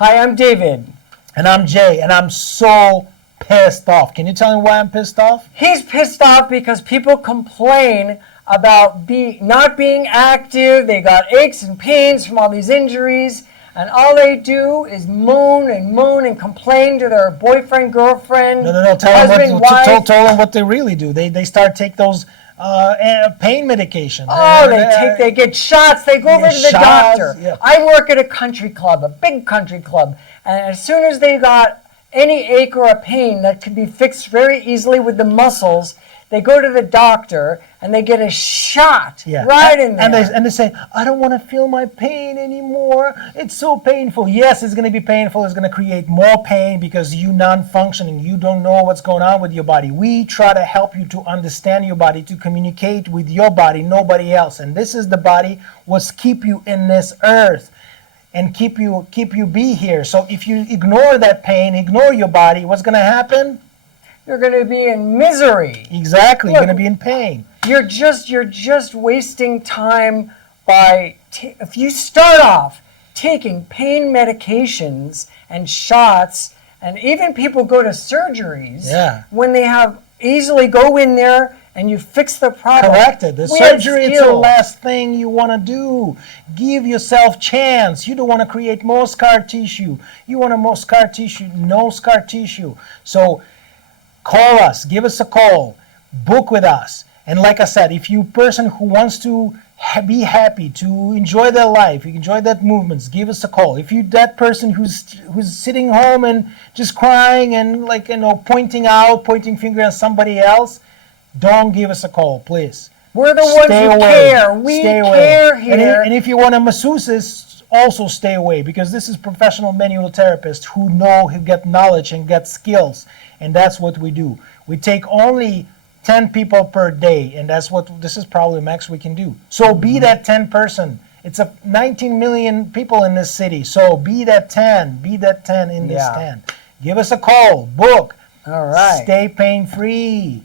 Hi, I'm David. And I'm Jay, and I'm so pissed off. Can you tell me why I'm pissed off? He's pissed off because people complain about not being active. They got aches and pains from all these injuries, and all they do is moan and complain to their boyfriend, girlfriend, husband, wife. Tell them what they really do. They start take those pain medication. Oh, they get shots. They go over to the doctor. Yeah. I work at a country club, a big country club, and as soon as they got any ache or a pain that could be fixed very easily with the muscles, they go to the doctor and they get a shot right in there. And they say, I don't want to feel my pain anymore. It's so painful. Yes, it's going to be painful. It's going to create more pain because you non-functioning. You don't know what's going on with your body. We try to help you to understand your body, to communicate with your body, nobody else. And this is the body what's keep you in this earth and keep you be here. So if you ignore that pain, ignore your body, what's going to happen? You're going to be in misery. Exactly. You're going to be in pain. You're just wasting time by if you start off taking pain medications and shots, and even people go to surgeries when they have easily go in there and you fix the problem. Corrected. The surgery is the last thing you want to do. Give yourself chance. You don't want to create more scar tissue. You want more scar tissue, no scar tissue. So call us, give us a call, book with us. And like I said, if you're a person who wants to be happy, to enjoy their life, enjoy that movements, give us a call. If you're that person who's sitting home and just crying and pointing finger at somebody else, don't give us a call, please. We're the ones who care. We care here. And if you want a masseuse, also stay away, because this is professional manual therapists who get knowledge and get skills. And that's what we do. We take only 10 people per day, and this is probably the max we can do. So be that 10 person. It's 19 million people in this city. So be that 10. Be that 10 in this 10. Give us a call. Book. All right. Stay pain-free.